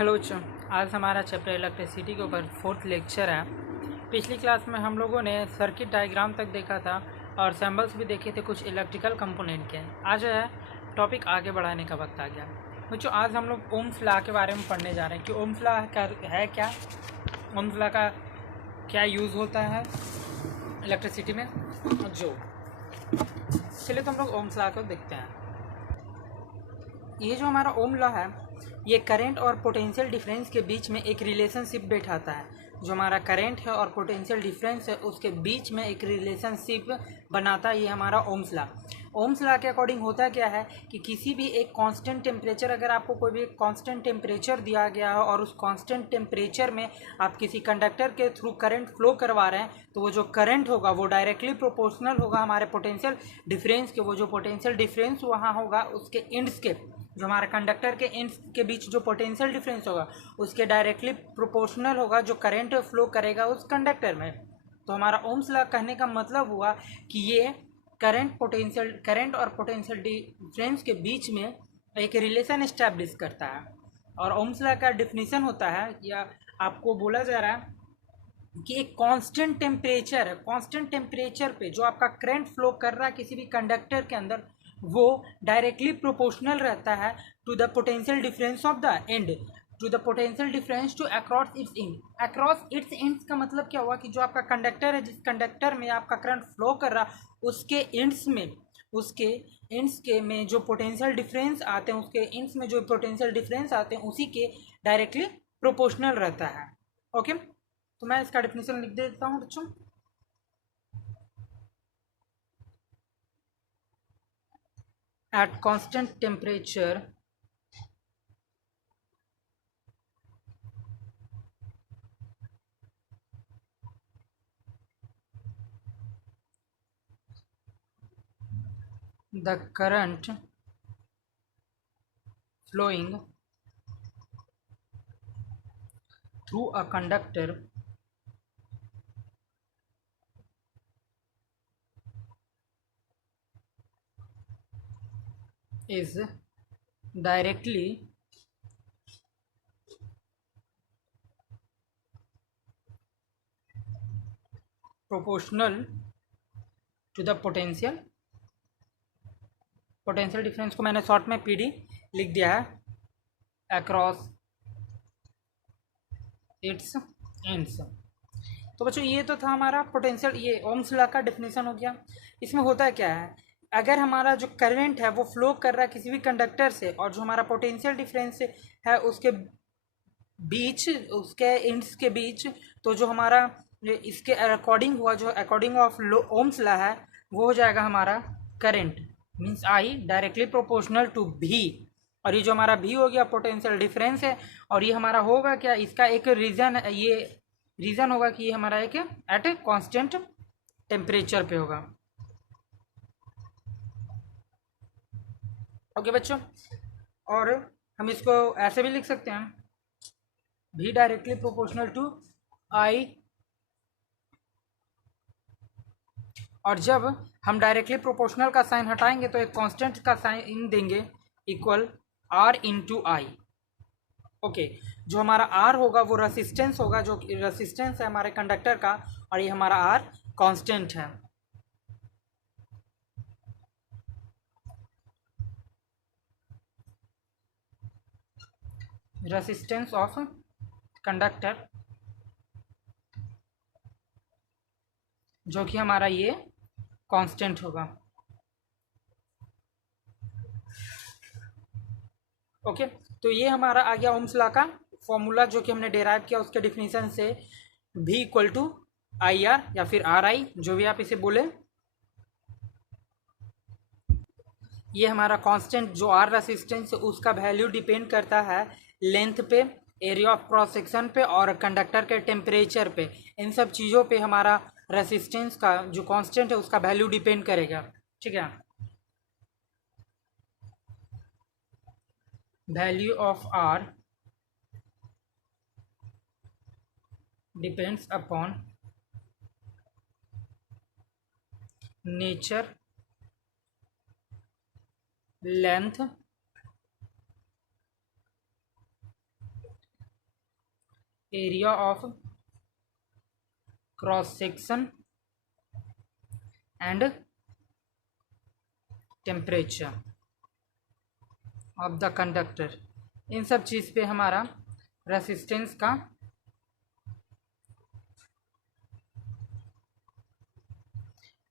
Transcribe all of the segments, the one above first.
Hello बच्चों, आज हमारा चैप्टर इलेक्ट्रिसिटी के ऊपर फोर्थ लेक्चर है। पिछली क्लास में हम लोगों ने सर्किट डायग्राम तक देखा था और सैम्बल्स भी देखे थे कुछ इलेक्ट्रिकल कंपोनेंट के। आज है टॉपिक आगे बढ़ाने का वक्त आ गया। बच्चों, आज हम लोग ओम्स लॉ के बारे में पढ़ने जा रहे हैं कि ओम्स लॉ है क्या, ओम्स लॉ का क्या यूज़ होता है इलेक्ट्रिसिटी में। जो चलिए तो हम लोग ओम्स लॉ को देखते हैं। ये जो हमारा ओम लॉ है, ये करंट और पोटेंशियल डिफरेंस के बीच में एक रिलेशनशिप बैठाता है। जो हमारा करंट है और पोटेंशियल डिफरेंस है उसके बीच में एक रिलेशनशिप बनाता है ये हमारा ओम्स लॉ। ओम्स लॉ के अकॉर्डिंग होता क्या है कि किसी भी एक कांस्टेंट टेम्परेचर, अगर आपको कोई भी एक कांस्टेंट टेम्परेचर दिया गया है और उस कांस्टेंट टेम्परेचर में आप किसी कंडक्टर के थ्रू करंट फ्लो करवा रहे हैं, तो वो जो करंट होगा वो डायरेक्टली प्रोपोर्शनल होगा हमारे पोटेंशियल डिफरेंस के। वो जो पोटेंशियल डिफरेंस वहाँ होगा उसके इंड्स के, जो हमारे कंडक्टर के इंड्स के बीच जो पोटेंशियल डिफरेंस होगा उसके डायरेक्टली प्रोपोर्शनल होगा जो करंट फ्लो करेगा उस कंडक्टर में। तो हमारा ओम्स लॉ कहने का मतलब हुआ कि ये करंट और पोटेंशियल डिफरेंस के बीच में एक रिलेशन एस्टैब्लिश करता है। और ओम्स लॉ का डिफिनीशन होता है, या आपको बोला जा रहा है कि एक कांस्टेंट टेम्परेचर है, कांस्टेंट टेम्परेचर पे जो आपका करंट फ्लो कर रहा है किसी भी कंडक्टर के अंदर, वो डायरेक्टली प्रोपोर्शनल रहता है to the potential difference of the end, to the potential difference to across its end. Across its ends का मतलब क्या हुआ कि जो आपका कंडक्टर है, जिस कंडक्टर में आपका करंट फ्लो कर रहा उसके एंड्स में, उसके एंड्स के में जो पोटेंशियल डिफरेंस आते हैं, उसके एंड्स में जो पोटेंशियल डिफरेंस आते हैं उसी के डायरेक्टली प्रोपोर्शनल रहता है। ओके, तो मैं इसका डेफिनेशन लिख देता हूँ बच्चों। at constant temperature the current flowing through a conductor is directly proportional to the potential difference को मैंने शॉर्ट में पीडी लिख दिया है, अक्रॉस इट्स एंड्स। तो बच्चों ये तो था हमारा पोटेंशियल, ये ओम्स लॉ का डेफिनेशन हो गया। इसमें होता है क्या है, अगर हमारा जो करंट है वो फ्लो कर रहा है किसी भी कंडक्टर से और जो हमारा पोटेंशियल डिफरेंस है उसके बीच, उसके इंड्स के बीच, तो जो हमारा इसके अकॉर्डिंग हुआ, जो अकॉर्डिंग ऑफ ओम्स लॉ है, वो हो जाएगा हमारा current means I directly proportional to भी। और ये जो हमारा भी हो गया पोटेंशियल डिफरेंस है, और ये हमारा होगा क्या, इसका एक रीज़न होगा कि ये हमारा एक एट ए कांस्टेंट टेम्परेचर पे होगा। ओके बच्चों, और हम इसको ऐसे भी लिख सकते हैं, भी डायरेक्टली प्रोपोर्शनल टू आई। और जब हम डायरेक्टली प्रोपोर्शनल का साइन हटाएंगे तो एक कांस्टेंट का साइन देंगे equal R into I. Okay, जो हमारा आर होगा वो रेसिस्टेंस होगा, जो रेसिस्टेंस है हमारे कंडक्टर का, और ये हमारा आर कांस्टेंट है। रेसिस्टेंस ऑफ कंडक्टर, जो कि हमारा ये कांस्टेंट होगा। ओके, तो ये हमारा आ गया ओम्स लॉ का फॉर्मूला जो कि हमने डेराइव किया उसके डिफिनीशन से, भी इक्वल टू आई आर या फिर आर आई, जो भी आप इसे बोले। ये हमारा कांस्टेंट जो आर रेसिस्टेंस उसका वैल्यू डिपेंड करता है लेंथ पे, एरिया ऑफ क्रॉस सेक्शन पे और कंडक्टर के टेम्परेचर पे। इन सब चीज़ों पे हमारा रेसिस्टेंस का जो कांस्टेंट है उसका वैल्यू डिपेंड करेगा। ठीक है, value of R depends upon nature, length area of cross section and temperature of the conductor. इन सब चीज़ पे हमारा रेसिस्टेंस का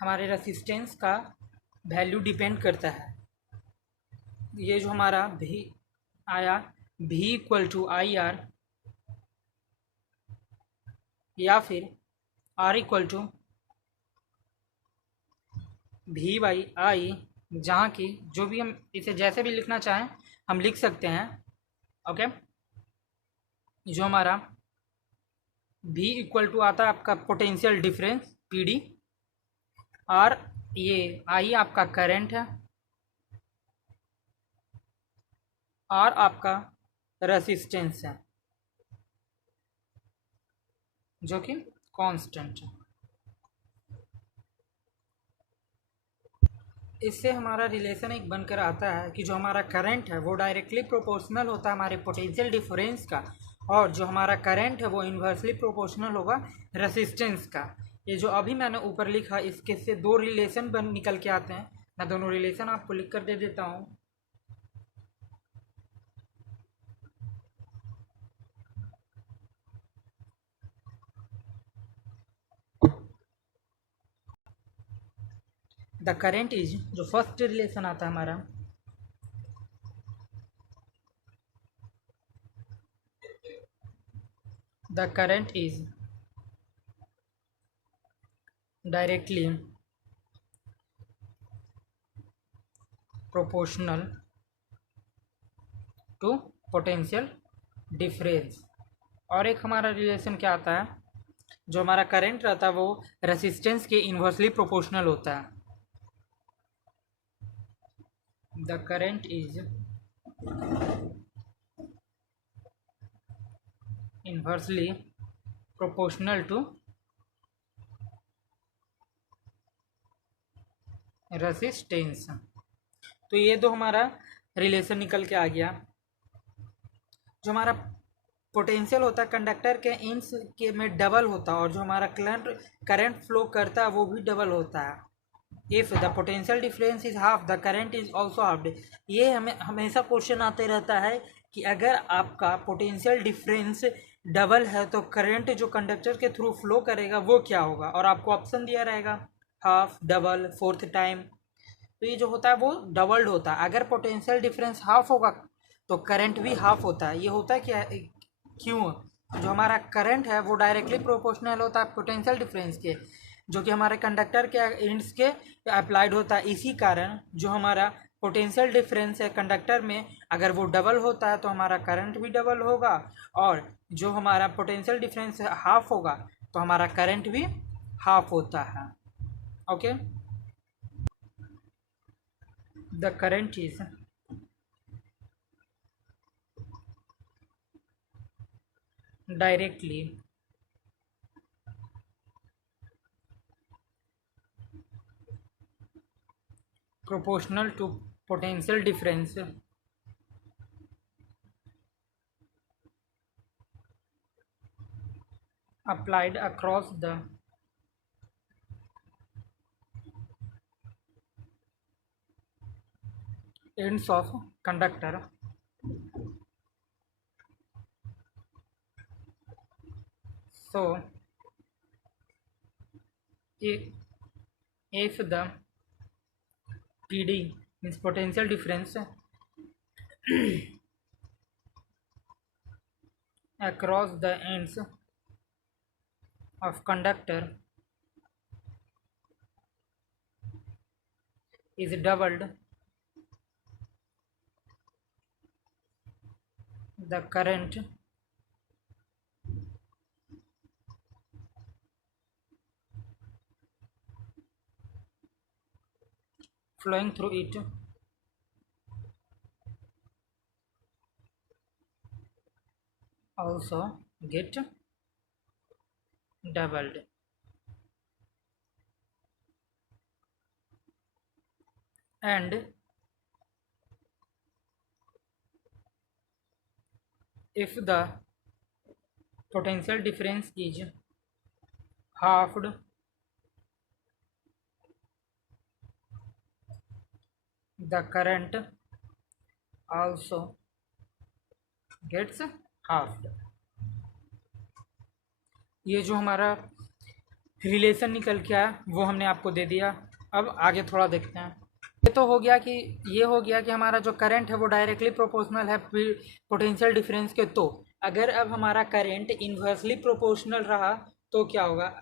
हमारे रेसिस्टेंस का वैल्यू डिपेंड करता है। ये जो हमारा भी आया V equal to I R या फिर R equal to V by I, जहाँ की जो भी हम इसे जैसे भी लिखना चाहें हम लिख सकते हैं। ओके, जो हमारा V इक्वल टू आता है आपका पोटेंशियल डिफरेंस PD, और ये I आपका करंट है और आपका रेसिस्टेंस है जो कि कांस्टेंट है। इससे हमारा रिलेशन एक बनकर आता है कि जो हमारा करंट है वो डायरेक्टली प्रोपोर्शनल होता है हमारे पोटेंशियल डिफरेंस का, और जो हमारा करंट है वो इन्वर्सली प्रोपोर्शनल होगा रेसिस्टेंस का। ये जो अभी मैंने ऊपर लिखा इसके से दो रिलेशन बन निकल के आते हैं। मैं दोनों रिलेशन आपको लिख कर दे देता हूँ। द करेंट इज, जो फर्स्ट रिलेशन आता है हमारा, the current is directly proportional to potential difference. और एक हमारा रिलेशन क्या आता है, जो हमारा करंट रहता है वो रेसिस्टेंस के इन्वर्सली प्रोपोर्शनल होता है। The current is inversely proportional to resistance. तो ये दो हमारा रिलेशन निकल के आ गया। जो हमारा पोटेंशियल होता है कंडक्टर के इंच के में डबल होता है, और जो हमारा करंट फ्लो करता है वो भी डबल होता है। If the potential difference is half the current is also half. ये हमें हमेशा क्वेश्चन आते रहता है कि अगर आपका पोटेंशियल डिफरेंस डबल है तो करंट जो कंडक्टर के थ्रू फ्लो करेगा वो क्या होगा, और आपको ऑप्शन दिया रहेगा हाफ, डबल, फोर्थ टाइम। तो ये जो होता है वो डबल्ड होता है। अगर पोटेंशियल डिफरेंस हाफ होगा तो करंट भी हाफ होता है। ये होता है क्या, क्यों? जो हमारा करंट है वो डायरेक्टली प्रोपोर्शनल होता है पोटेंशियल डिफरेंस के, जो कि हमारे कंडक्टर के एंड्स के अप्लाइड होता है। इसी कारण जो हमारा पोटेंशियल डिफरेंस है कंडक्टर में, अगर वो डबल होता है तो हमारा करंट भी डबल होगा, और जो हमारा पोटेंशियल डिफरेंस हाफ होगा तो हमारा करंट भी हाफ होता है। Okay, the current is directly proportional to potential difference applied across the ends of conductor। So if the PD means potential difference across the ends of conductor is doubled, the current flowing through it also get doubled, and if the potential difference is halved the current also gets halved. ये जो हमारा relation निकल के आया वो हमने आपको दे दिया। अब आगे थोड़ा देखते हैं। ये तो हो गया कि ये हो गया कि हमारा जो करंट है वो डायरेक्टली प्रोपोर्शनल है पोटेंशियल डिफरेंस के। तो अगर अब हमारा करंट इन्वर्सली प्रोपोर्शनल रहा तो क्या होगा?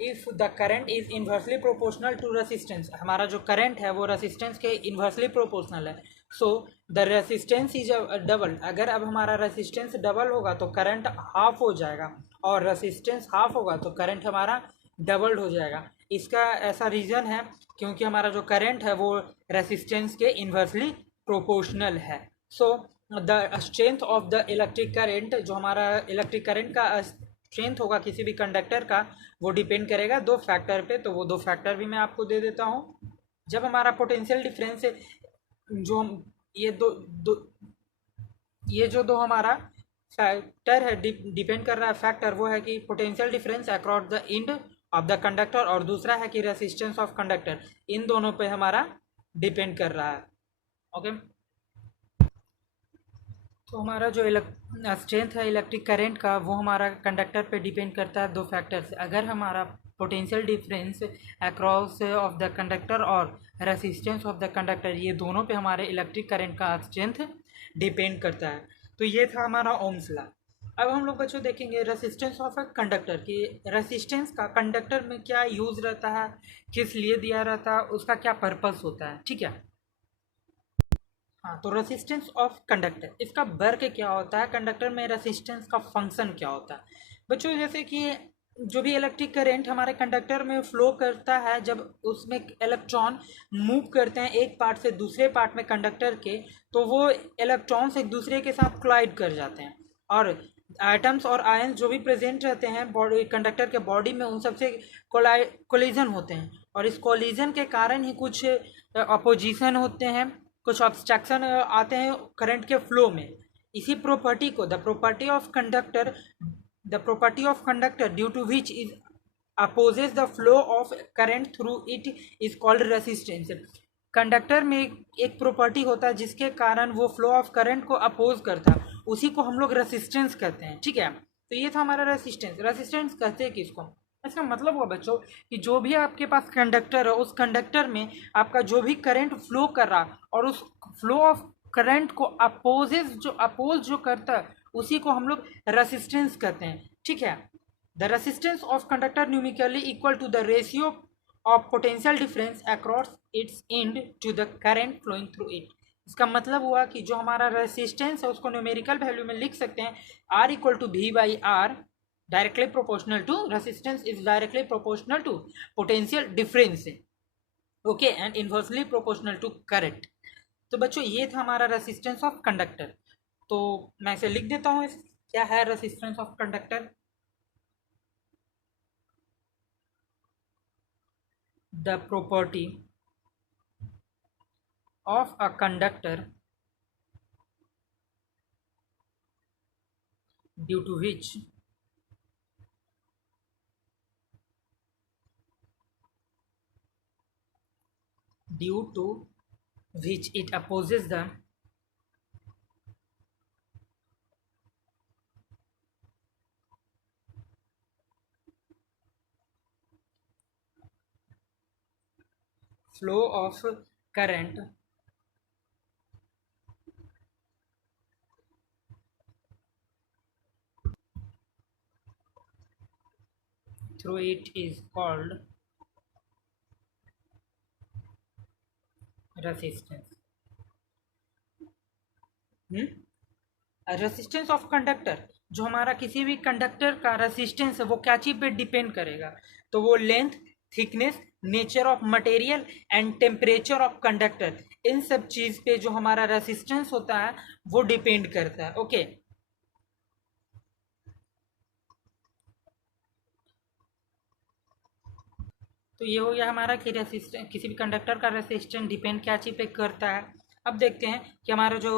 If the current is inversely proportional to resistance, हमारा जो करंट है वो रेसिस्टेंस के इन्वर्सली प्रोपोर्शनल है। So the resistance is double. अगर अब हमारा रेसिस्टेंस डबल होगा तो करंट हाफ हो जाएगा, और रेसिस्टेंस हाफ होगा तो करंट हमारा डबल्ड हो जाएगा। इसका ऐसा रीज़न है क्योंकि हमारा जो करंट है वो रेसिस्टेंस के इन्वर्सली प्रोपोर्शनल है। So the strength of the electric current, जो हमारा इलेक्ट्रिक करंट का स्ट्रेंथ होगा किसी भी कंडक्टर का, वो डिपेंड करेगा दो फैक्टर पे। तो वो दो फैक्टर भी मैं आपको दे देता हूँ। जब हमारा पोटेंशियल डिफरेंस जो हम ये जो दो हमारा फैक्टर है डिपेंड कर रहा है फैक्टर, वो है कि potential difference across the end of the conductor, और दूसरा है कि रेसिस्टेंस ऑफ कंडक्टर। इन दोनों पे हमारा डिपेंड कर रहा है। ओके, तो हमारा जो स्ट्रेंथ है इलेक्ट्रिक करंट का वो हमारा कंडक्टर पे डिपेंड करता है दो फैक्टर से। अगर हमारा potential difference across of the conductor और रेसिस्टेंस ऑफ द कंडक्टर, ये दोनों पे हमारे इलेक्ट्रिक करंट का स्ट्रेंथ डिपेंड करता है। तो ये था हमारा ओम्स लॉ। अब हम लोग बच्चों देखेंगे रेसिस्टेंस ऑफ अ कंडक्टर की। रेसिस्टेंस का कंडक्टर में क्या यूज़ रहता है, किस लिए दिया रहता है, उसका क्या पर्पस होता है। ठीक है, हाँ, तो रेसिस्टेंस ऑफ कंडक्टर, इसका वर्क क्या होता है, कंडक्टर में रेसिस्टेंस का फंक्शन क्या होता है। बच्चों जैसे कि जो भी इलेक्ट्रिक करंट हमारे कंडक्टर में फ्लो करता है, जब उसमें इलेक्ट्रॉन मूव करते हैं एक पार्ट से दूसरे पार्ट में कंडक्टर के, तो वो इलेक्ट्रॉन्स एक दूसरे के साथ कोलाइड कर जाते हैं, और आइटम्स और आयंस जो भी प्रेजेंट रहते हैं बॉडी कंडक्टर के बॉडी में, उन सबसे कोलिजन होते हैं, और इस कोलिजन के कारण ही कुछ अपोजिशन होते हैं, कुछ ऑब्स्ट्रक्शन आते हैं करंट के फ्लो में। इसी प्रॉपर्टी को the property of conductor due to which is opposes the flow of current through it is called resistance. Conductor में एक प्रॉपर्टी होता है जिसके कारण वो फ्लो ऑफ करंट को अपोज करता है, उसी को हम लोग रेसिस्टेंस कहते हैं। ठीक है, तो ये था हमारा रेसिस्टेंस। रेसिस्टेंस कहते हैं किसको? इसका मतलब हुआ बच्चों कि जो भी आपके पास कंडक्टर है, उस कंडक्टर में आपका जो भी करंट फ्लो कर रहा, और उस फ्लो ऑफ करंट को अपोज जो करता है, उसी को हम लोग रेसिस्टेंस कहते हैं। ठीक है, the resistance of conductor numerically equal to the ratio of potential difference across its end to the current flowing through it. इसका मतलब हुआ कि जो हमारा रेसिस्टेंस है उसको न्यूमेरिकल वैल्यू में लिख सकते हैं, R equal to V by R, directly proportional to resistance is directly proportional to potential difference, okay, and inversely proportional to current। तो बच्चों ये था हमारा रेसिस्टेंस ऑफ कंडक्टर। तो मैं इसे लिख देता हूँ, क्या है resistance of conductor. The property of a conductor due to which it opposes the flow of current through it is called resistance। Resistance of conductor, जो हमारा किसी भी कंडक्टर का रेसिस्टेंस है वो क्या चीज पे डिपेंड करेगा, तो वो length, thickness, nature of material and temperature of conductor, इन सब चीज पे जो हमारा रेसिस्टेंस होता है वो डिपेंड करता है। ओके, तो ये हो गया हमारा कि रेसिस्टेंस, किसी भी कंडक्टर का रेसिस्टेंस डिपेंड क्या चीज पे करता है। अब देखते हैं कि हमारा जो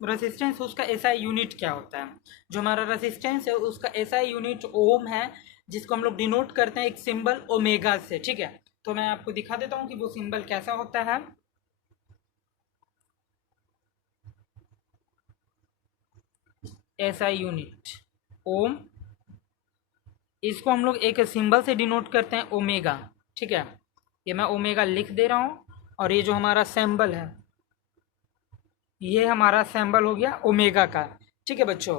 रेसिस्टेंस उसका एसआई यूनिट क्या होता है। जो हमारा रेसिस्टेंस है उसका एसआई यूनिट ओम है, जिसको हम लोग डिनोट करते हैं एक सिंबल ओमेगा से। ठीक है, तो मैं आपको दिखा देता हूँ कि वो सिंबल कैसा होता है। एसआई यूनिट ओम, इसको हम लोग एक सिंबल से डिनोट करते हैं ओमेगा। ठीक है, ये मैं ओमेगा लिख दे रहा हूँ, और ये जो हमारा सिंबल है ये हमारा सिंबल हो गया ओमेगा का। ठीक है बच्चों,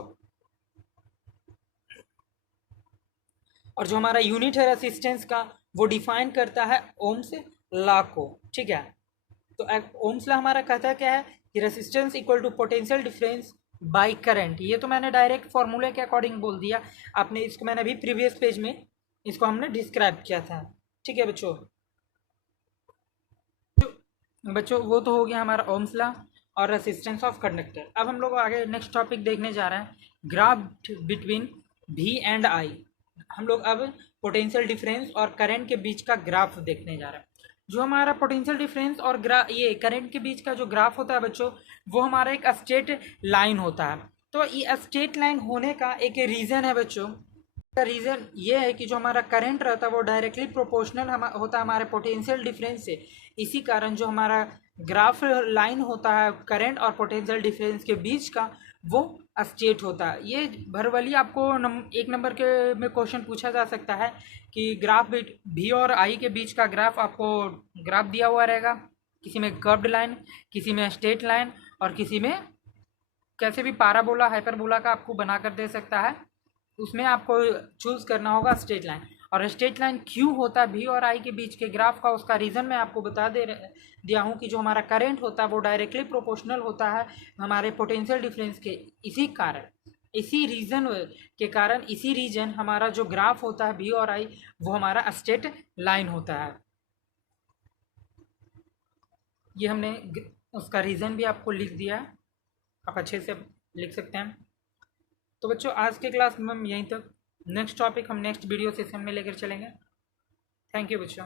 और जो हमारा यूनिट है रेसिस्टेंस का वो डिफाइन करता है ओम्स लॉ को। ठीक है, तो ओम्स लॉ हमारा कहता क्या है कि resistance equal to potential difference by current. ये तो मैंने डायरेक्ट फॉर्मूले के अकॉर्डिंग बोल दिया, आपने इसको मैंने अभी प्रीवियस पेज में इसको हमने डिस्क्राइब किया था। ठीक है बच्चों, बच्चों वो तो हो गया हमारा ओम्स लॉ और रेसिस्टेंस ऑफ कंडक्टर। अब हम लोग आगे नेक्स्ट टॉपिक देखने जा रहे हैं, graph between V and I. हम लोग अब पोटेंशियल डिफरेंस और करंट के बीच का ग्राफ देखने जा रहे हैं। जो हमारा पोटेंशियल डिफरेंस और ये करंट के बीच का जो ग्राफ होता है बच्चों, वो हमारा एक स्ट्रेट लाइन होता है। तो ये स्ट्रेट लाइन होने का एक रीज़न है बच्चों, का रीज़न ये है कि जो हमारा करंट रहता है वो डायरेक्टली प्रोपोर्शनल होता है हमारे पोटेंशियल डिफरेंस से। इसी कारण जो हमारा ग्राफ लाइन होता है करंट और पोटेंशियल डिफरेंस के बीच का, वो स्ट्रेट होता है। ये भरवली आपको एक नंबर के में क्वेश्चन पूछा जा सकता है कि ग्राफ भी और आई के बीच का ग्राफ आपको ग्राफ दिया हुआ रहेगा, किसी में कर्व्ड लाइन, किसी में स्ट्रेट लाइन, और किसी में कैसे भी पाराबोला हाइपरबोला का आपको बना कर दे सकता है। उसमें आपको चूज करना होगा स्ट्रेट लाइन। और स्ट्रेट लाइन क्यों होता है भी और आई के बीच के ग्राफ का, उसका रीज़न मैं आपको बता दिया हूँ कि जो हमारा करंट होता है वो डायरेक्टली प्रोपोर्शनल होता है हमारे पोटेंशियल डिफरेंस के। इसी कारण, इसी रीज़न के कारण, इसी रीजन हमारा जो ग्राफ होता है भी और आई वो हमारा स्ट्रेट लाइन होता है। ये हमने उसका रीज़न भी आपको लिख दिया है, आप अच्छे से लिख सकते हैं। तो बच्चों आज के क्लास में हम यहीं तक, नेक्स्ट टॉपिक हम नेक्स्ट वीडियो सेशन में लेकर चलेंगे। थैंक यू बच्चों।